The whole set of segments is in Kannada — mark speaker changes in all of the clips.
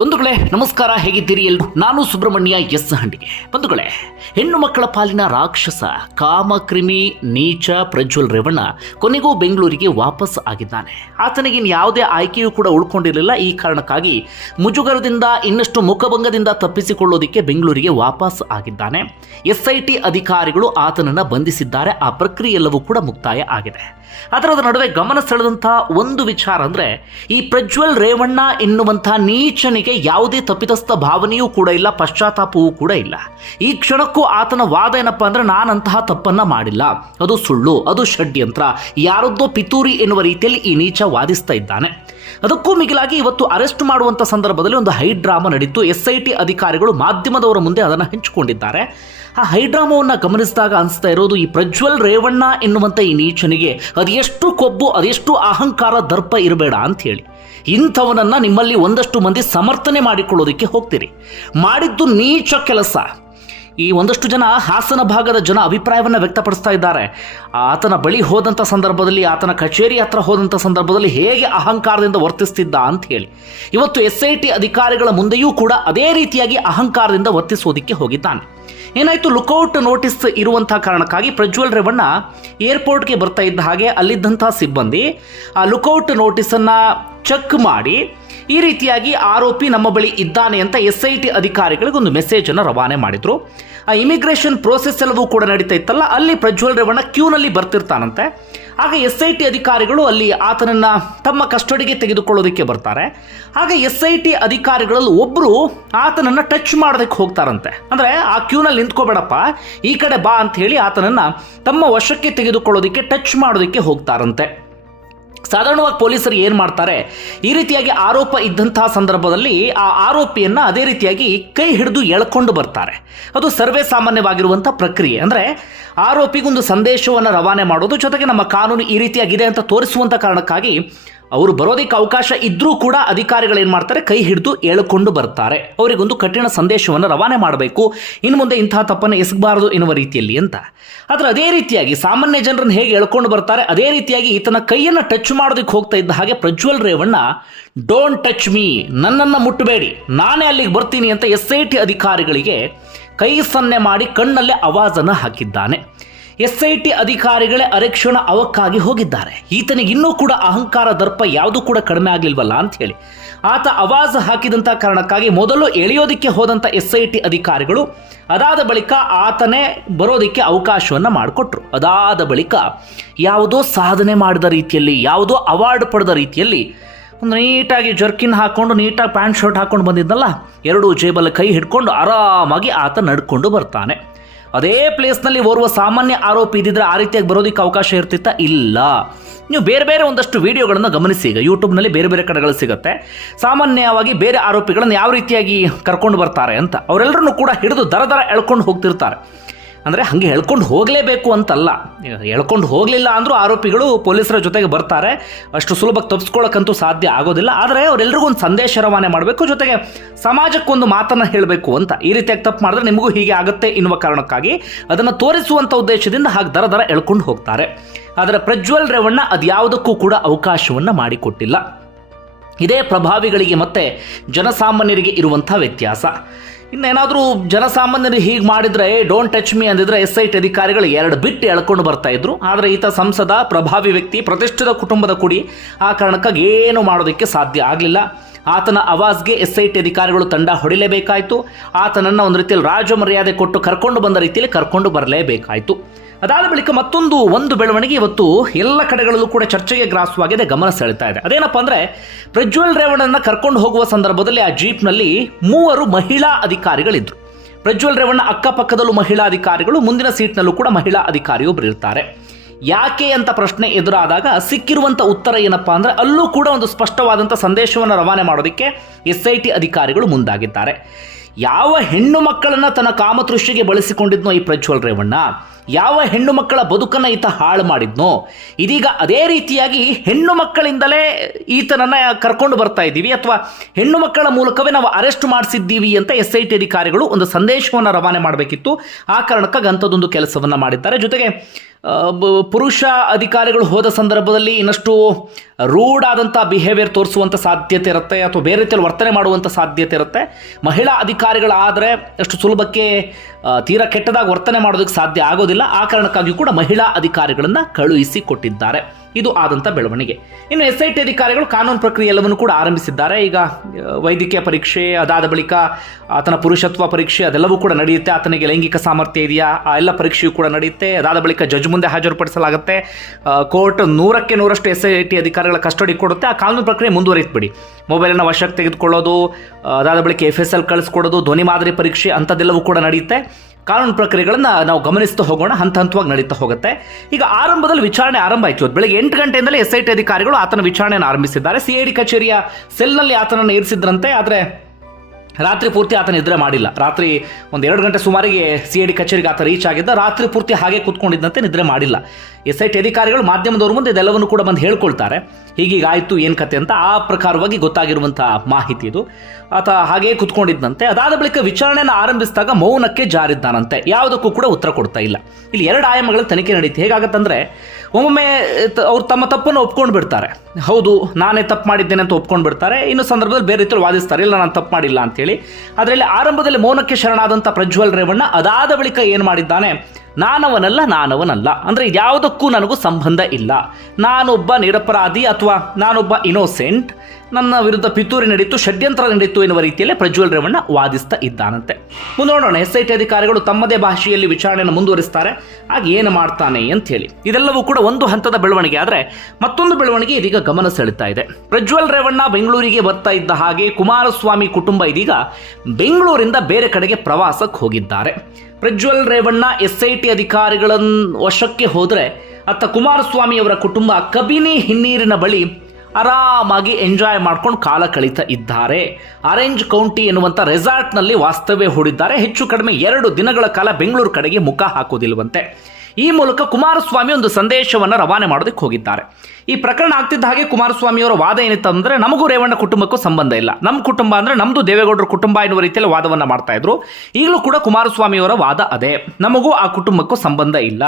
Speaker 1: ಬಂಧುಗಳೇ, ನಮಸ್ಕಾರ, ಹೇಗಿದ್ದೀರಿ ಎಲ್ರು? ನಾನು ಸುಬ್ರಹ್ಮಣ್ಯ ಎಸ್ ಹಂಡಿಗೆ. ಬಂಧುಗಳೇ, ಹೆಣ್ಣು ಮಕ್ಕಳ ಪಾಲಿನ ರಾಕ್ಷಸ ಕಾಮಕ್ರಿಮಿ ನೀಚ ಪ್ರಜ್ವಲ್ ರೇವಣ್ಣ ಕೊನೆಗೂ ಬೆಂಗಳೂರಿಗೆ ವಾಪಸ್ ಆಗಿದ್ದಾನೆ. ಆತನಿಗೆ ಯಾವುದೇ ಆಯ್ಕೆಯೂ ಕೂಡ ಉಳ್ಕೊಂಡಿರಲಿಲ್ಲ. ಈ ಕಾರಣಕ್ಕಾಗಿ ಮುಜುಗರದಿಂದ ಇನ್ನಷ್ಟು ಮುಖಭಂಗದಿಂದ ತಪ್ಪಿಸಿಕೊಳ್ಳೋದಕ್ಕೆ ಬೆಂಗಳೂರಿಗೆ ವಾಪಸ್ ಆಗಿದ್ದಾನೆ. ಎಸ್ ಅಧಿಕಾರಿಗಳು ಆತನನ್ನು ಬಂಧಿಸಿದ್ದಾರೆ. ಆ ಪ್ರಕ್ರಿಯೆ ಎಲ್ಲವೂ ಕೂಡ ಮುಕ್ತಾಯ ಆಗಿದೆ. ಅದರ ನಡುವೆ ಗಮನ ಸೆಳೆದಂತಹ ಒಂದು ವಿಚಾರ ಅಂದ್ರೆ, ಈ ಪ್ರಜ್ವಲ್ ರೇವಣ್ಣ ಎನ್ನುವಂತಹ ನೀಚನಿಗೆ ಯಾವುದೇ ತಪ್ಪಿತಸ್ಥ ಭಾವನೆಯೂ ಕೂಡ ಇಲ್ಲ, ಪಶ್ಚಾತ್ತಾಪವೂ ಕೂಡ ಇಲ್ಲ. ಈ ಕ್ಷಣಕ್ಕೂ ಆತನ ವಾದ ಏನಪ್ಪ ಅಂದ್ರೆ, ನಾನಂತಹ ತಪ್ಪನ್ನ ಮಾಡಿಲ್ಲ. ಅದು ಸುಳ್ಳು, ಅದು ಷಡ್ಯಂತ್ರ. ಯಾರದ್ದೋ ಪಿತೂರಿ ಎನ್ನುವ ರೀತಿಯಲ್ಲಿ ಈ ನೀಚ ವಾದಿಸ್ತಾ ಇದ್ದಾನೆ. ಅದಕ್ಕೂ ಮಿಗಿಲಾಗಿ ಇವತ್ತು ಅರೆಸ್ಟ್ ಮಾಡುವಂತ ಸಂದರ್ಭದಲ್ಲಿ ಒಂದು ಹೈ ಡ್ರಾಮಾ ನಡೀತು. ಎಸ್ ಐ ಟಿ ಅಧಿಕಾರಿಗಳು ಮಾಧ್ಯಮದವರ ಮುಂದೆ ಅದನ್ನು ಹಂಚಿಕೊಂಡಿದ್ದಾರೆ. ಆ ಹೈಡ್ರಾಮಾವನ್ನು ಗಮನಿಸಿದಾಗ ಅನಿಸ್ತಾ ಇರೋದು, ಈ ಪ್ರಜ್ವಲ್ ರೇವಣ್ಣ ಎನ್ನುವಂಥ ಈ ನೀಚನಿಗೆ ಅದೆಷ್ಟು ಕೊಬ್ಬು ಅದೆಷ್ಟು ಅಹಂಕಾರ, ದರ್ಪ ಇರಬೇಡ ಅಂತ ಹೇಳಿ. ಇಂಥವನನ್ನ ನಿಮ್ಮಲ್ಲಿ ಒಂದಷ್ಟು ಮಂದಿ ಸಮರ್ಥನೆ ಮಾಡಿಕೊಳ್ಳೋದಕ್ಕೆ ಹೋಗ್ತೀರಿ. ಮಾಡಿದ್ದು ನೀಚ ಕೆಲಸ. ಈ ಒಂದಷ್ಟು ಜನ ಹಾಸನ ಭಾಗದ ಜನ ಅಭಿಪ್ರಾಯವನ್ನು ವ್ಯಕ್ತಪಡಿಸ್ತಾ ಇದ್ದಾರೆ. ಆತನ ಬಳಿ ಹೋದಂಥ ಸಂದರ್ಭದಲ್ಲಿ, ಆತನ ಕಚೇರಿ ಹತ್ರ ಹೋದಂಥ ಸಂದರ್ಭದಲ್ಲಿ ಹೇಗೆ ಅಹಂಕಾರದಿಂದ ವರ್ತಿಸ್ತಿದ್ದ ಅಂತ ಹೇಳಿ. ಇವತ್ತು ಎಸ್ ಐ ಟಿ ಅಧಿಕಾರಿಗಳ ಮುಂದೆಯೂ ಕೂಡ ಅದೇ ರೀತಿಯಾಗಿ ಅಹಂಕಾರದಿಂದ ವರ್ತಿಸೋದಕ್ಕೆ ಹೋಗಿದ್ದಾನೆ. ಏನಾಯಿತು? ಲುಕೌಟ್ ನೋಟಿಸ್ ಇರುವಂತಹ ಕಾರಣಕ್ಕಾಗಿ ಪ್ರಜ್ವಲ್ ರೇವಣ್ಣ ಏರ್ಪೋರ್ಟ್ಗೆ ಬರ್ತಾ ಇದ್ದ ಹಾಗೆ ಅಲ್ಲಿದ್ದಂತಹ ಸಿಬ್ಬಂದಿ ಆ ಲುಕೌಟ್ ನೋಟಿಸನ್ನು ಚೆಕ್ ಮಾಡಿ ಈ ರೀತಿಯಾಗಿ ಆರೋಪಿ ನಮ್ಮ ಬಳಿ ಇದ್ದಾನೆ ಅಂತ ಎಸ್ ಐ ಟಿ ಅಧಿಕಾರಿಗಳಿಗೆ ಒಂದು ಮೆಸೇಜನ್ನು ರವಾನೆ ಮಾಡಿದ್ರು. ಆ ಇಮಿಗ್ರೇಷನ್ ಪ್ರೋಸೆಸ್ ಎಲ್ಲವೂ ಕೂಡ ನಡೀತಾ ಇತ್ತಲ್ಲ, ಅಲ್ಲಿ ಪ್ರಜ್ವಲ್ ರೇವಣ್ಣ ಕ್ಯೂನಲ್ಲಿ ಬರ್ತಿರ್ತಾನಂತೆ. ಆಗ ಎಸ್ ಐ ಟಿ ಅಧಿಕಾರಿಗಳು ಅಲ್ಲಿ ಆತನನ್ನು ತಮ್ಮ ಕಸ್ಟಡಿಗೆ ತೆಗೆದುಕೊಳ್ಳೋದಕ್ಕೆ ಬರ್ತಾರೆ. ಆಗ ಎಸ್ ಐ ಟಿ ಅಧಿಕಾರಿಗಳಲ್ಲಿ ಒಬ್ಬರು ಆತನನ್ನು ಟಚ್ ಮಾಡೋದಕ್ಕೆ ಹೋಗ್ತಾರಂತೆ. ಅಂದರೆ ಆ ಕ್ಯೂನಲ್ಲಿ ನಿಂತ್ಕೋಬೇಡಪ್ಪ, ಈ ಕಡೆ ಬಾ ಅಂತ ಹೇಳಿ ಆತನನ್ನು ತಮ್ಮ ವಶಕ್ಕೆ ತೆಗೆದುಕೊಳ್ಳೋದಕ್ಕೆ, ಟಚ್ ಮಾಡೋದಕ್ಕೆ ಹೋಗ್ತಾರಂತೆ. ಸಾಧಾರಣವಾಗಿ ಪೊಲೀಸರು ಏನು ಮಾಡ್ತಾರೆ? ಈ ರೀತಿಯಾಗಿ ಆರೋಪ ಇದ್ದಂತಹ ಸಂದರ್ಭದಲ್ಲಿ ಆ ಆರೋಪಿಯನ್ನು ಅದೇ ರೀತಿಯಾಗಿ ಕೈ ಹಿಡಿದು ಎಳ್ಕೊಂಡು ಬರ್ತಾರೆ. ಅದು ಸರ್ವೇ ಸಾಮಾನ್ಯವಾಗಿರುವಂಥ ಪ್ರಕ್ರಿಯೆ. ಅಂದರೆ ಆರೋಪಿಗೊಂದು ಸಂದೇಶವನ್ನು ರವಾನೆ ಮಾಡೋದು, ಜೊತೆಗೆ ನಮ್ಮ ಕಾನೂನು ಈ ರೀತಿಯಾಗಿದೆ ಅಂತ ತೋರಿಸುವಂಥ ಕಾರಣಕ್ಕಾಗಿ ಅವರು ಬರೋದಕ್ಕೆ ಅವಕಾಶ ಇದ್ರೂ ಕೂಡ ಅಧಿಕಾರಿಗಳು ಏನ್ ಮಾಡ್ತಾರೆ? ಕೈ ಹಿಡಿದು ಎಳ್ಕೊಂಡು ಬರ್ತಾರೆ. ಅವರಿಗೊಂದು ಕಠಿಣ ಸಂದೇಶವನ್ನು ರವಾನೆ ಮಾಡಬೇಕು. ಇನ್ನು ಮುಂದೆ ಇಂತಹ ತಪ್ಪನ್ನು ಎಸಗಬಾರದು ಎನ್ನುವ ರೀತಿಯಲ್ಲಿ ಅಂತ. ಆದ್ರೆ ಅದೇ ರೀತಿಯಾಗಿ ಸಾಮಾನ್ಯ ಜನರನ್ನು ಹೇಗೆ ಎಳ್ಕೊಂಡು ಬರ್ತಾರೆ? ಅದೇ ರೀತಿಯಾಗಿ ಈತನ ಕೈಯನ್ನು ಟಚ್ ಮಾಡೋದಕ್ಕೆ ಹೋಗ್ತಾ ಇದ್ದ ಹಾಗೆ Prajwal Revanna don't touch me ನನ್ನನ್ನು ಮುಟ್ಟಬೇಡಿ. ನಾನೇ ಅಲ್ಲಿಗೆ ಬರ್ತೀನಿ ಅಂತ ಎಸ್ ಐ ಟಿ ಅಧಿಕಾರಿಗಳಿಗೆ ಕೈ ಸನ್ನೆ ಮಾಡಿ ಕಣ್ಣಲ್ಲೇ ಅವಾಜನ್ನು ಹಾಕಿದ್ದಾನೆ. ಎಸ್ ಐ ಟಿ ಅಧಿಕಾರಿಗಳೇ ಅರೆಕ್ಷಣ ಅವಕ್ಕಾಗಿ ಹೋಗಿದ್ದಾರೆ. ಈತನಿಗೆ ಇನ್ನೂ ಕೂಡ ಅಹಂಕಾರ ದರ್ಪ ಯಾವುದು ಕೂಡ ಕಡಿಮೆ ಆಗಲಿಲ್ವಲ್ಲ ಅಂತ ಹೇಳಿ. ಆತ ಅವಾಜ್ ಹಾಕಿದಂಥ ಕಾರಣಕ್ಕಾಗಿ ಮೊದಲು ಎಳೆಯೋದಿಕ್ಕೆ ಹೋದಂಥ ಎಸ್ ಐ ಟಿ ಅಧಿಕಾರಿಗಳು ಅದಾದ ಬಳಿಕ ಆತನೇ ಬರೋದಕ್ಕೆ ಅವಕಾಶವನ್ನು ಮಾಡಿಕೊಟ್ರು. ಅದಾದ ಬಳಿಕ ಯಾವುದೋ ಸಾಧನೆ ಮಾಡಿದ ರೀತಿಯಲ್ಲಿ, ಯಾವುದೋ ಅವಾರ್ಡ್ ಪಡೆದ ರೀತಿಯಲ್ಲಿ ಒಂದು ನೀಟಾಗಿ ಜರ್ಕಿನ್ ಹಾಕ್ಕೊಂಡು ನೀಟಾಗಿ ಪ್ಯಾಂಟ್ ಶರ್ಟ್ ಹಾಕ್ಕೊಂಡು ಬಂದಿದ್ದಲ್ಲ ಎರಡು ಜೇಬಲ್ಲಿ ಕೈ ಹಿಡ್ಕೊಂಡು ಆರಾಮಾಗಿ ಆತ ನಡ್ಕೊಂಡು ಬರ್ತಾನೆ. ಅದೇ ಪ್ಲೇಸ್ನಲ್ಲಿ ಓರ್ವ ಸಾಮಾನ್ಯ ಆರೋಪಿ ಇದ್ದಿದ್ರೆ ಆ ರೀತಿಯಾಗಿ ಬರೋದಕ್ಕೆ ಅವಕಾಶ ಇರ್ತಿತ್ತ? ಇಲ್ಲ. ನೀವು ಬೇರೆ ಬೇರೆ ಒಂದಷ್ಟು ವಿಡಿಯೋಗಳನ್ನು ಗಮನಿಸಿ ಈಗ ಯೂಟ್ಯೂಬ್ನಲ್ಲಿ ಬೇರೆ ಬೇರೆ ಕಡೆಗಳು ಸಿಗುತ್ತೆ. ಸಾಮಾನ್ಯವಾಗಿ ಬೇರೆ ಆರೋಪಿಗಳನ್ನು ಯಾವ ರೀತಿಯಾಗಿ ಕರ್ಕೊಂಡು ಬರ್ತಾರೆ ಅಂತ. ಅವರೆಲ್ಲರನ್ನು ಕೂಡ ಹಿಡಿದು ದರ ದರ ಎಳ್ಕೊಂಡು ಹೋಗ್ತಿರ್ತಾರೆ. ಅಂದರೆ ಹಾಗೆ ಎಳ್ಕೊಂಡು ಹೋಗಲೇಬೇಕು ಅಂತಲ್ಲ. ಎಳ್ಕೊಂಡು ಹೋಗಲಿಲ್ಲ ಅಂದರೂ ಆರೋಪಿಗಳು ಪೊಲೀಸರ ಜೊತೆಗೆ ಬರ್ತಾರೆ. ಅಷ್ಟು ಸುಲಭಕ್ಕೆ ತಪ್ಪಿಸ್ಕೊಳ್ಳೋಕ್ಕಂತೂ ಸಾಧ್ಯ ಆಗೋದಿಲ್ಲ. ಆದರೆ ಅವರೆಲ್ಲರಿಗೂ ಒಂದು ಸಂದೇಶ ರವಾನೆ ಮಾಡಬೇಕು. ಜೊತೆಗೆ ಸಮಾಜಕ್ಕೊಂದು ಮಾತನ್ನು ಹೇಳಬೇಕು ಅಂತ. ಈ ರೀತಿಯಾಗಿ ತಪ್ಪು ಮಾಡಿದ್ರೆ ನಿಮಗೂ ಹೀಗೆ ಆಗುತ್ತೆ ಎನ್ನುವ ಕಾರಣಕ್ಕಾಗಿ ಅದನ್ನು ತೋರಿಸುವಂಥ ಉದ್ದೇಶದಿಂದ ಹಾಗೆ ದರ ದರ ಎಳ್ಕೊಂಡು ಹೋಗ್ತಾರೆ. ಆದರೆ ಪ್ರಜ್ವಲ್ ರೇವಣ್ಣ ಅದ್ಯಾವುದಕ್ಕೂ ಕೂಡ ಅವಕಾಶವನ್ನು ಮಾಡಿಕೊಟ್ಟಿಲ್ಲ. ಇದೇ ಪ್ರಭಾವಿಗಳಿಗೆ ಮತ್ತೆ ಜನಸಾಮಾನ್ಯರಿಗೆ ಇರುವಂಥ ವ್ಯತ್ಯಾಸ. ಇನ್ನೇನಾದರೂ ಜನಸಾಮಾನ್ಯರು ಹೀಗೆ ಮಾಡಿದರೆ ಡೋಂಟ್ ಟಚ್ ಮೀ ಅಂದಿದ್ರೆ ಎಸ್ ಐ ಟಿ ಅಧಿಕಾರಿಗಳು ಎರಡು ಬಿಟ್ಟು ಎಳ್ಕೊಂಡು ಬರ್ತಾ ಇದ್ರು. ಆದರೆ ಈತ ಸಂಸದ, ಪ್ರಭಾವಿ ವ್ಯಕ್ತಿ, ಪ್ರತಿಷ್ಠಿತ ಕುಟುಂಬದ ಕುಡಿ. ಆ ಕಾರಣಕ್ಕಾಗಿ ಏನು ಮಾಡೋದಕ್ಕೆ ಸಾಧ್ಯ ಆಗಲಿಲ್ಲ. ಆತನ ಅವಾಜ್ಗೆ ಎಸ್ ಐ ಟಿ ಅಧಿಕಾರಿಗಳು ತಂಡ ಹೊಡಿಲೇಬೇಕಾಯಿತು. ಆತನನ್ನು ಒಂದು ರೀತಿಯಲ್ಲಿ ರಾಜ ಮರ್ಯಾದೆ ಕೊಟ್ಟು ಕರ್ಕೊಂಡು ಬಂದ ರೀತಿಯಲ್ಲಿ ಕರ್ಕೊಂಡು ಬರಲೇಬೇಕಾಯಿತು. ಅದಾದ ಬಳಿಕ ಮತ್ತೊಂದು ಒಂದು ಬೆಳವಣಿಗೆ ಇವತ್ತು ಎಲ್ಲ ಕಡೆಗಳಲ್ಲೂ ಕೂಡ ಚರ್ಚೆಗೆ ಗ್ರಾಸವಾಗಿದೆ, ಗಮನ ಸೆಳೆತಾ ಇದೆ. ಅದೇನಪ್ಪ ಅಂದರೆ, ಪ್ರಜ್ವಲ್ ರೇವಣ್ಣನ ಕರ್ಕೊಂಡು ಹೋಗುವ ಸಂದರ್ಭದಲ್ಲಿ ಆ ಜೀಪ್ನಲ್ಲಿ ಮೂವರು ಮಹಿಳಾ ಅಧಿಕಾರಿಗಳಿದ್ರು. ಪ್ರಜ್ವಲ್ ರೇವಣ್ಣ ಅಕ್ಕಪಕ್ಕದಲ್ಲೂ ಮಹಿಳಾ ಅಧಿಕಾರಿಗಳು, ಮುಂದಿನ ಸೀಟ್ನಲ್ಲೂ ಕೂಡ ಮಹಿಳಾ ಅಧಿಕಾರಿಯೊಬ್ಬರು ಇರ್ತಾರೆ. ಯಾಕೆ ಅಂತ ಪ್ರಶ್ನೆ ಎದುರಾದಾಗ ಸಿಕ್ಕಿರುವಂಥ ಉತ್ತರ ಏನಪ್ಪಾ ಅಂದ್ರೆ ಅಲ್ಲೂ ಕೂಡ ಒಂದು ಸ್ಪಷ್ಟವಾದಂಥ ಸಂದೇಶವನ್ನು ರವಾನೆ ಮಾಡೋದಕ್ಕೆ ಎಸ್ ಐ ಟಿ ಅಧಿಕಾರಿಗಳು ಮುಂದಾಗಿದ್ದಾರೆ. ಯಾವ ಹೆಣ್ಣು ಮಕ್ಕಳನ್ನು ತನ್ನ ಕಾಮತೃಷ್ಟಿಗೆ ಬಳಸಿಕೊಂಡಿದ್ನೋ ಈ ಪ್ರಜ್ವಲ್ ರೇವಣ್ಣ? ಯಾವ ಹೆಣ್ಣು ಮಕ್ಕಳ ಬದುಕನ್ನು ಈತ ಹಾಳು ಮಾಡಿದ್ನೋ? ಇದೀಗ ಅದೇ ರೀತಿಯಾಗಿ ಹೆಣ್ಣು ಮಕ್ಕಳಿಂದಲೇ ಈತನನ್ನ ಕರ್ಕೊಂಡು ಬರ್ತಾ ಇದ್ದೀವಿ. ಅಥವಾ ಹೆಣ್ಣು ಮಕ್ಕಳ ಮೂಲಕವೇ ನಾವು ಅರೆಸ್ಟ್ ಮಾಡಿಸಿದ್ದೀವಿ ಅಂತ ಎಸ್ ಐ ಟಿ ಅಧಿಕಾರಿಗಳು ಒಂದು ಸಂದೇಶವನ್ನು ರವಾನೆ ಮಾಡಬೇಕಿತ್ತು. ಆ ಕಾರಣಕ್ಕಾಗಿ ಅಂಥದ್ದೊಂದು ಕೆಲಸವನ್ನು ಮಾಡಿದ್ದಾರೆ. ಜೊತೆಗೆ ಪುರುಷ ಅಧಿಕಾರಿಗಳು ಹೋದ ಸಂದರ್ಭದಲ್ಲಿ ಇನ್ನಷ್ಟು ರೂಡ್ ಆದಂಥ ಬಿಹೇವಿಯರ್ ತೋರಿಸುವಂಥ ಸಾಧ್ಯತೆ ಇರುತ್ತೆ ಅಥವಾ ಬೇರೆ ರೀತಿಯಲ್ಲಿ ವರ್ತನೆ ಮಾಡುವಂಥ ಸಾಧ್ಯತೆ ಇರುತ್ತೆ. ಮಹಿಳಾ ಅಧಿಕಾರಿಗಳಾದರೆ ಅಷ್ಟು ಸುಲಭಕ್ಕೆ ತೀರಾ ಕೆಟ್ಟದಾಗಿ ವರ್ತನೆ ಮಾಡೋದಕ್ಕೆ ಸಾಧ್ಯ ಆಗೋದಿಲ್ಲ. ಆ ಕಾರಣಕ್ಕಾಗಿಯೂ ಕೂಡ ಮಹಿಳಾ ಅಧಿಕಾರಿಗಳನ್ನು ಕಳುಹಿಸಿ ಕೊಟ್ಟಿದ್ದಾರೆ. ಇದು ಆದಂಥ ಬೆಳವಣಿಗೆ. ಇನ್ನು ಎಸ್ ಐ ಟಿ ಅಧಿಕಾರಿಗಳು ಕಾನೂನು ಪ್ರಕ್ರಿಯೆ ಎಲ್ಲವನ್ನು ಕೂಡ ಆರಂಭಿಸಿದ್ದಾರೆ. ಈಗ ವೈದ್ಯಕೀಯ ಪರೀಕ್ಷೆ ಅದಾದ ಬಳಿಕ ಆತನ ಪುರುಷತ್ವ ಪರೀಕ್ಷೆ ಅದೆಲ್ಲವೂ ಕೂಡ ನಡೆಯುತ್ತೆ. ಆತನಿಗೆ ಲೈಂಗಿಕ ಸಾಮರ್ಥ್ಯ ಇದೆಯಾ? ಆ ಎಲ್ಲ ಪರೀಕ್ಷೆಯೂ ಕೂಡ ನಡೆಯುತ್ತೆ. ಅದಾದ ಬಳಿಕ ಜಡ್ಜ್ ಮುಂದೆ ಹಾಜರುಪಡಿಸಲಾಗುತ್ತೆ. ಕೋರ್ಟ್ ನೂರಕ್ಕೆ ನೂರಷ್ಟು ಎಸ್ ಐ ಟಿ ಅಧಿಕಾರಿಗಳ ಕಸ್ಟಡಿ ಕೊಡುತ್ತೆ. ಆ ಕಾನೂನು ಪ್ರಕ್ರಿಯೆ ಮುಂದುವರಿತ್ಬಿಡಿ ಮೊಬೈಲನ್ನು ವಶಕ್ಕೆ ತೆಗೆದುಕೊಳ್ಳೋದು ಅದಾದ ಬಳಿಕ ಎಫ್ ಎಸ್ ಎಲ್ ಕಳಿಸ್ಕೊಡೋದು, ಧ್ವನಿ ಮಾದರಿ ಪರೀಕ್ಷೆ ಅಂಥದ್ದೆಲ್ಲವೂ ಕೂಡ ನಡೆಯುತ್ತೆ ಕಾನೂನು ಪ್ರಕ್ರಿಯೆಗಳನ್ನು ನಾವು ಗಮನಿಸ್ತಾ ಹೋಗೋಣ, ಹಂತ ಹಂತವಾಗಿ ನಡೀತಾ ಹೋಗುತ್ತೆ. ಈಗ ಆರಂಭದಲ್ಲಿ ವಿಚಾರಣೆ ಆರಂಭ ಆಯಿತು. ಬೆಳಗ್ಗೆ ಎಂಟು ಗಂಟೆಯಿಂದಲೇ ಎಸ್ ಐ ಟಿ ಅಧಿಕಾರಿಗಳು ಆತನ ವಿಚಾರಣೆಯನ್ನು ಆರಂಭಿಸಿದ್ದಾರೆ. ಸಿ ಐ ಡಿ ಕಚೇರಿಯ ಸೆಲ್ನಲ್ಲಿ ಆತನನ್ನು ಇರಿಸಿದ್ರಂತೆ, ಆದರೆ ರಾತ್ರಿ ಪೂರ್ತಿ ಆತ ನಿದ್ರೆ ಮಾಡಿಲ್ಲ. ರಾತ್ರಿ ಒಂದು ಎರಡು ಗಂಟೆ ಸುಮಾರಿಗೆ ಸಿ ಐ ಡಿ ಕಚೇರಿಗೆ ಆತ ರೀಚ್ ಆಗಿದ್ದ. ರಾತ್ರಿ ಪೂರ್ತಿ ಹಾಗೆ ಕೂತ್ಕೊಂಡಿದ್ದಂತೆ ನಿದ್ರೆ ಮಾಡಿಲ್ಲ. ಎಸ್ ಐ ಟಿ ಅಧಿಕಾರಿಗಳು ಮಾಧ್ಯಮದವ್ರ ಮುಂದೆ ಇದೆಲ್ಲವನ್ನು ಕೂಡ ಬಂದು ಹೇಳ್ಕೊಳ್ತಾರೆ. ಹೀಗೀಗಾಯಿತು ಏನು ಕತೆ ಅಂತ ಆ ಪ್ರಕಾರವಾಗಿ ಗೊತ್ತಾಗಿರುವಂಥ ಮಾಹಿತಿ ಇದು. ಆತ ಹಾಗೇ ಕುತ್ಕೊಂಡಿದ್ದಂತೆ ಅದಾದ ಬಳಿಕ ವಿಚಾರಣೆಯನ್ನು ಆರಂಭಿಸಿದಾಗ ಮೌನಕ್ಕೆ ಜಾರಿದ್ದಾನಂತೆ. ಯಾವುದಕ್ಕೂ ಕೂಡ ಉತ್ತರ ಕೊಡ್ತಾ ಇಲ್ಲ. ಇಲ್ಲಿ ಎರಡು ಆಯಾಮಗಳ ತನಿಖೆ ನಡೀತು. ಹೇಗಾಗತ್ತಂದ್ರೆ, ಒಮ್ಮೊಮ್ಮೆ ಅವ್ರು ತಮ್ಮ ತಪ್ಪನ್ನು ಒಪ್ಕೊಂಡು ಬಿಡ್ತಾರೆ. ಹೌದು, ನಾನೇ ತಪ್ಪು ಮಾಡಿದ್ದೇನೆ ಅಂತ ಒಪ್ಕೊಂಡು ಬಿಡ್ತಾರೆ. ಇನ್ನು ಸಂದರ್ಭದಲ್ಲಿ ಬೇರೆ ರೀತಿಯಲ್ಲಿ ವಾದಿಸ್ತಾರೆ. ಇಲ್ಲ, ನಾನು ತಪ್ಪು ಮಾಡಿಲ್ಲ ಅಂತೇಳಿ ಅದರಲ್ಲಿ ಆರಂಭದಲ್ಲಿ ಮೌನಕ್ಕೆ ಶರಣಾದಂಥ ಪ್ರಜ್ವಲ್ ರೇವಣ್ಣ ಅದಾದ ಬಳಿಕ ಏನು ಮಾಡಿದ್ದಾನೆ? ನಾನವನಲ್ಲ ನಾನವನಲ್ಲ. ಅಂದರೆ ಯಾವುದಕ್ಕೂ ನನಗೂ ಸಂಬಂಧ ಇಲ್ಲ. ನಾನೊಬ್ಬ ನಿರಪರಾಧಿ ಅಥವಾ ನಾನೊಬ್ಬ ಇನೋಸೆಂಟ್ ನನ್ನ ವಿರುದ್ಧ ಪಿತೂರಿ ನಡೀತು ಷಡ್ಯಂತ್ರ ನಡೀತು ಎನ್ನುವ ರೀತಿಯಲ್ಲಿ ಪ್ರಜ್ವಲ್ ರೇವಣ್ಣ ವಾದಿಸ್ತಾ ಇದ್ದಾನಂತೆ. ಮುಂದೆ ನೋಡೋಣ ಎಸ್ ಐ ಟಿ ಅಧಿಕಾರಿಗಳು ತಮ್ಮದೇ ಭಾಷೆಯಲ್ಲಿ ವಿಚಾರಣೆಯನ್ನು ಮುಂದುವರಿಸ್ತಾರೆ ಆಗ ಏನು ಮಾಡ್ತಾನೆ ಅಂತ ಹೇಳಿ. ಇದೆಲ್ಲವೂ ಕೂಡ ಒಂದು ಹಂತದ ಬೆಳವಣಿಗೆ, ಆದರೆ ಮತ್ತೊಂದು ಬೆಳವಣಿಗೆ ಇದೀಗ ಗಮನ ಸೆಳೀತಾ ಇದೆ. ಪ್ರಜ್ವಲ್ ರೇವಣ್ಣ ಬೆಂಗಳೂರಿಗೆ ಬರ್ತಾ ಇದ್ದ ಹಾಗೆ ಕುಮಾರಸ್ವಾಮಿ ಕುಟುಂಬ ಇದೀಗ ಬೆಂಗಳೂರಿಂದ ಬೇರೆ ಕಡೆಗೆ ಪ್ರವಾಸಕ್ಕೆ ಹೋಗಿದ್ದಾರೆ. Prajwal Revanna S I T ಅಧಿಕಾರಿಗಳನ್ನು ವಶಕ್ಕೆ ಹೋದರೆ, ಅತ್ತ ಕುಮಾರಸ್ವಾಮಿ ಅವರ ಕುಟುಂಬ ಕಬಿನಿ ಹಿನ್ನೀರಿನ ಬಳಿ ಆರಾಮಾಗಿ ಎಂಜಾಯ್ ಮಾಡ್ಕೊಂಡು ಕಾಲ ಕಳೀತಾ ಇದ್ದಾರೆ. ಆರೆಂಜ್ ಕೌಂಟಿ ಎನ್ನುವಂಥ ರೆಸಾರ್ಟ್ನಲ್ಲಿ ವಾಸ್ತವ್ಯ ಹೂಡಿದ್ದಾರೆ. ಹೆಚ್ಚು ಕಡಿಮೆ ಎರಡು ದಿನಗಳ ಕಾಲ ಬೆಂಗಳೂರು ಕಡೆಗೆ ಮುಖ ಹಾಕೋದಿಲ್ವಂತೆ ಈ ಮೂಲಕ ಕುಮಾರಸ್ವಾಮಿ ಒಂದು ಸಂದೇಶವನ್ನು ರವಾನೆ ಮಾಡೋದಕ್ಕೆ ಹೋಗಿದ್ದಾರೆ. ಈ ಪ್ರಕರಣ ಆಗ್ತಿದ್ದ ಹಾಗೆ ಕುಮಾರಸ್ವಾಮಿ ಅವರ ವಾದ ಏನಿತ್ತು ಅಂದ್ರೆ, ನಮಗೂ ರೇವಣ್ಣ ಕುಟುಂಬಕ್ಕೂ ಸಂಬಂಧ ಇಲ್ಲ. ನಮ್ಮ ಕುಟುಂಬ ಅಂದ್ರೆ ನಮ್ದು ದೇವೇಗೌಡರ ಕುಟುಂಬ ಎನ್ನುವ ರೀತಿಯಲ್ಲಿ ವಾದವನ್ನ ಮಾಡ್ತಾ ಇದ್ರು. ಈಗಲೂ ಕೂಡ ಕುಮಾರಸ್ವಾಮಿ ಅವರ ವಾದ ಅದೇ. ನಮಗೂ ಆ ಕುಟುಂಬಕ್ಕೂ ಸಂಬಂಧ ಇಲ್ಲ.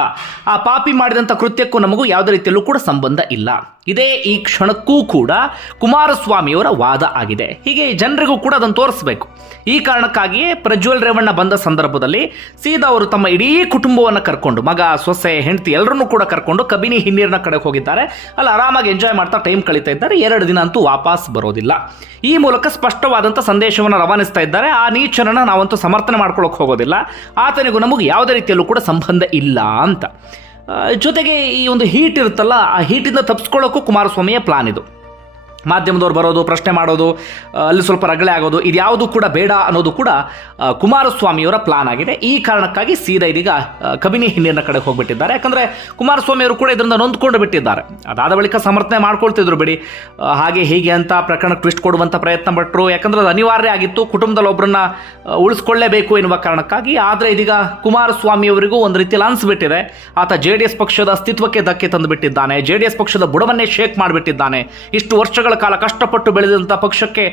Speaker 1: ಆ ಪಾಪಿ ಮಾಡಿದಂಥ ಕೃತ್ಯಕ್ಕೂ ನಮಗೂ ಯಾವುದೇ ರೀತಿಯಲ್ಲೂ ಕೂಡ ಸಂಬಂಧ ಇಲ್ಲ. ಇದೇ ಈ ಕ್ಷಣಕ್ಕೂ ಕೂಡ ಕುಮಾರಸ್ವಾಮಿಯವರ ವಾದ ಆಗಿದೆ. ಹೀಗೆ ಜನರಿಗೂ ಕೂಡ ಅದನ್ನು ತೋರಿಸಬೇಕು. ಈ ಕಾರಣಕ್ಕಾಗಿಯೇ ಪ್ರಜ್ವಲ್ ರೇವಣ್ಣ ಬಂದ ಸಂದರ್ಭದಲ್ಲಿ ಸೀದಾ ಅವರು ತಮ್ಮ ಇಡೀ ಕುಟುಂಬವನ್ನು ಕರ್ಕೊಂಡು, ಮಗ, ಸೊಸೆ, ಹೆಂಡತಿ ಎಲ್ಲರನ್ನೂ ಕೂಡ ಕರ್ಕೊಂಡು ಕಬಿನಿ ಹಿನ್ನೀರಿನ ಕಡೆಗೆ ಹೋಗಿದ್ದಾರೆ. ಅಲ್ಲಿ ಆರಾಮಾಗಿ ಎಂಜಾಯ್ ಮಾಡ್ತಾ ಟೈಮ್ ಕಳೀತಾ ಇದ್ದಾರೆ. ಎರಡು ದಿನ ಅಂತೂ ವಾಪಸ್ ಬರೋದಿಲ್ಲ. ಈ ಮೂಲಕ ಸ್ಪಷ್ಟವಾದಂಥ ಸಂದೇಶವನ್ನು ರವಾನಿಸ್ತಾ ಇದ್ದಾರೆ. ಆ ನೀಚರನ್ನು ನಾವಂತೂ ಸಮರ್ಥನೆ ಮಾಡ್ಕೊಳ್ಳೋಕೆ ಹೋಗೋದಿಲ್ಲ. ಆತನಿಗೂ ನಮಗೆ ಯಾವುದೇ ರೀತಿಯಲ್ಲೂ ಕೂಡ ಸಂಬಂಧ ಇಲ್ಲ ಅಂತ. ಜೊತೆಗೆ ಈ ಒಂದು ಹೀಟ್ ಇರುತ್ತಲ್ಲ ಆ ಹೀಟಿಂದ ತಪ್ಪಿಸ್ಕೊಳ್ಳೋಕ್ಕೂ ಕುಮಾರಸ್ವಾಮಿಯ ಪ್ಲಾನ್ ಇದು. ಮಾಧ್ಯಮದವ್ರು ಬರೋದು, ಪ್ರಶ್ನೆ ಮಾಡೋದು ಅಲ್ಲಿ ಸ್ವಲ್ಪ ರಗಳೆ ಆಗೋದು ಇದ್ಯಾವುದು ಕೂಡ ಬೇಡ ಅನ್ನೋದು ಕೂಡ ಕುಮಾರಸ್ವಾಮಿಯವರ ಪ್ಲಾನ್ ಆಗಿದೆ. ಈ ಕಾರಣಕ್ಕಾಗಿ ಸೀದಾ ಇದೀಗ ಕಬಿನಿ ಹಿನ್ನೀರಿನ ಕಡೆ ಹೋಗಿಬಿಟ್ಟಿದ್ದಾರೆ. ಯಾಕಂದರೆ ಕುಮಾರಸ್ವಾಮಿಯವರು ಕೂಡ ಇದರಿಂದ ನೊಂದ್ಕೊಂಡು ಬಿಟ್ಟಿದ್ದಾರೆ. ಅದಾದ ಬಳಿಕ ಸಮರ್ಥನೆ ಮಾಡ್ಕೊಳ್ತಿದ್ರು ಬಿಡಿ. ಹಾಗೆ ಹೀಗೆ ಅಂತ ಪ್ರಕರಣ ಟ್ವಿಸ್ಟ್ ಕೊಡುವಂಥ ಪ್ರಯತ್ನ ಪಟ್ಟರು ಯಾಕಂದ್ರೆ ಅದು ಅನಿವಾರ್ಯ ಆಗಿತ್ತು. ಕುಟುಂಬದಲ್ಲಿ ಒಬ್ಬರನ್ನ ಉಳಿಸ್ಕೊಳ್ಳೇಬೇಕು ಎನ್ನುವ ಕಾರಣಕ್ಕಾಗಿ. ಆದರೆ ಇದೀಗ ಕುಮಾರಸ್ವಾಮಿಯವರಿಗೂ ಒಂದು ರೀತಿಯಲ್ಲಿ ಅನಿಸ್ಬಿಟ್ಟಿದೆ ಆತ ಜೆ ಡಿ ಎಸ್ ಪಕ್ಷದ ಅಸ್ತಿತ್ವಕ್ಕೆ ಧಕ್ಕೆ ತಂದುಬಿಟ್ಟಿದ್ದಾನೆ. ಜೆ ಡಿ ಎಸ್ ಪಕ್ಷದ ಬುಡವನ್ನೇ ಶೇಕ್ ಮಾಡಿಬಿಟ್ಟಿದ್ದಾನೆ. ಇಷ್ಟು ವರ್ಷಗಳ ಕಾಲ ಕಷ್ಟಪಟ್ಟು ಬೆಳೆದಂಥ ಪಕ್ಷಕ್ಕೆ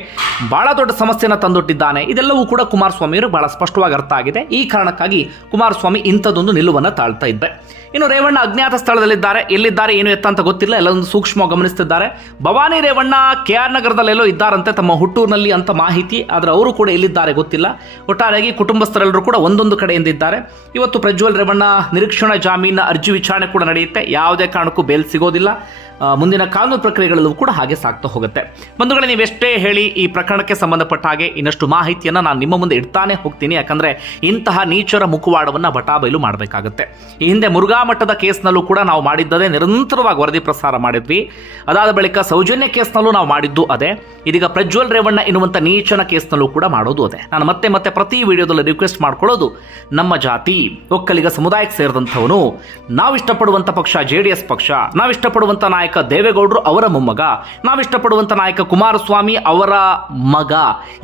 Speaker 1: ಬಹಳ ದೊಡ್ಡ ಸಮಸ್ಯೆನ ತಂದೊಟ್ಟಿದ್ದಾನೆ ಇದೆಲ್ಲವೂ ಕೂಡ ಕುಮಾರಸ್ವಾಮಿಯವರು ಬಹಳ ಸ್ಪಷ್ಟವಾಗಿ ಅರ್ಥ ಆಗಿದೆ. ಈ ಕಾರಣಕ್ಕಾಗಿ ಕುಮಾರಸ್ವಾಮಿ ಇಂಥದ್ದೊಂದು ನಿಲುವನ್ನು ತಾಳ್ತಾ ಇದ್ದೆ. ಇನ್ನು ರೇವಣ್ಣ ಅಜ್ಞಾತ ಸ್ಥಳದಲ್ಲಿದ್ದಾರೆ. ಎಲ್ಲಿದ್ದಾರೆ, ಏನು ಎತ್ತ ಅಂತ ಗೊತ್ತಿಲ್ಲ. ಎಲ್ಲೊಂದು ಸೂಕ್ಷ್ಮವಾಗಿ ಗಮನಿಸ್ತಿದ್ದಾರೆ. ಭವಾನಿ ರೇವಣ್ಣ ಕೆ ಆರ್ ನಗರದಲ್ಲೆಲ್ಲೋ ಇದ್ದಾರಂತೆ, ತಮ್ಮ ಹುಟ್ಟೂರಿನಲ್ಲಿ ಅಂತ ಮಾಹಿತಿ. ಆದರೆ ಅವರು ಕೂಡ ಎಲ್ಲಿದ್ದಾರೆ ಗೊತ್ತಿಲ್ಲ. ಒಟ್ಟಾರೆಯಾಗಿ ಕುಟುಂಬಸ್ಥರೆಲ್ಲರೂ ಕೂಡ ಒಂದೊಂದು ಕಡೆಯಿಂದ ಇದ್ದಾರೆ. ಇವತ್ತು ಪ್ರಜ್ವಲ್ ರೇವಣ್ಣ ನಿರೀಕ್ಷಣಾ ಜಾಮೀನ ಅರ್ಜಿ ವಿಚಾರಣೆ ಕೂಡ ನಡೆಯುತ್ತೆ. ಯಾವುದೇ ಕಾರಣಕ್ಕೂ ಬೇಲ್ ಸಿಗೋದಿಲ್ಲ. ಮುಂದಿನ ಕಾನೂನು ಪ್ರಕ್ರಿಯೆಗಳಲ್ಲೂ ಕೂಡ ಹಾಗೆ ಸಾಗ್ತಾ ಹೋಗುತ್ತೆ. ಬಂಧುಗಳೇ, ನೀವೆಷ್ಟೇ ಹೇಳಿ ಈ ಪ್ರಕರಣಕ್ಕೆ ಸಂಬಂಧಪಟ್ಟ ಹಾಗೆ ಇನ್ನಷ್ಟು ಮಾಹಿತಿಯನ್ನು ನಾನು ನಿಮ್ಮ ಮುಂದೆ ಇಡ್ತಾನೆ ಹೋಗ್ತೀನಿ. ಯಾಕಂದರೆ ಇಂತಹ ನೀಚರ ಮುಖವಾಡವನ್ನು ಬಟಾಬೈಲು ಮಾಡಬೇಕಾಗುತ್ತೆ. ಈ ಹಿಂದೆ ಮುರುಘಾ ಮಠದ ಕೇಸ್ನಲ್ಲೂ ಕೂಡ ನಾವು ಮಾಡಿದ್ದದೇ ನಿರಂತರವಾಗಿ ವರದಿ ಪ್ರಸಾರ ಮಾಡಿದ್ವಿ. ಅದಾದ ಬಳಿಕ ಸೌಜನ್ಯ ಕೇಸ್ನಲ್ಲೂ ನಾವು ಮಾಡಿದ್ದು ಅದೇ. ಇದೀಗ ಪ್ರಜ್ವಲ್ ರೇವಣ್ಣ ಎನ್ನುವಂಥ ನೀಚನ ಕೇಸ್ನಲ್ಲೂ ಕೂಡ ಮಾಡೋದು ಅದೇ. ನಾನು ಮತ್ತೆ ಮತ್ತೆ ಪ್ರತಿ ವಿಡಿಯೋದಲ್ಲಿ ರಿಕ್ವೆಸ್ಟ್ ಮಾಡ್ಕೊಳ್ಳೋದು, ನಮ್ಮ ಜಾತಿ, ಒಕ್ಕಲಿಗ ಸಮುದಾಯಕ್ಕೆ ಸೇರಿದಂಥವನು ನಾವು ಇಷ್ಟಪಡುವಂಥ ಪಕ್ಷ, ಜೆ ಪಕ್ಷ ನಾವು ಇಷ್ಟಪಡುವಂಥ ನಾಯಕ ದೇವೇಗೌಡರು ಅವರ ಮೊಮ್ಮಗ. ನಾವು ಇಷ್ಟಪಡುವಂಥ ನಾಯಕ ಕುಮಾರಸ್ವಾಮಿ ಅವರ ಮಗ.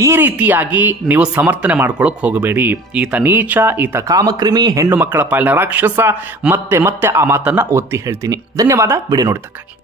Speaker 1: ಈ ರೀತಿಯಾಗಿ ನೀವು ಸಮರ್ಥನೆ ಮಾಡ್ಕೊಳ್ಳೋಕೆ ಹೋಗಬೇಡಿ. ಈತ ನೀಚ, ಈತ ಕಾಮಕ್ರಿಮಿ, ಹೆಣ್ಣು ಮಕ್ಕಳ ಪಾಲಿನ ರಾಕ್ಷಸ, ಮತ್ತೆ ಮತ್ತೆ ಆ ಮಾತನ್ನ ಒತ್ತಿ ಹೇಳ್ತೀನಿ. ಧನ್ಯವಾದ, ವಿಡಿಯೋ ನೋಡಿದ್ದಕ್ಕಾಗಿ.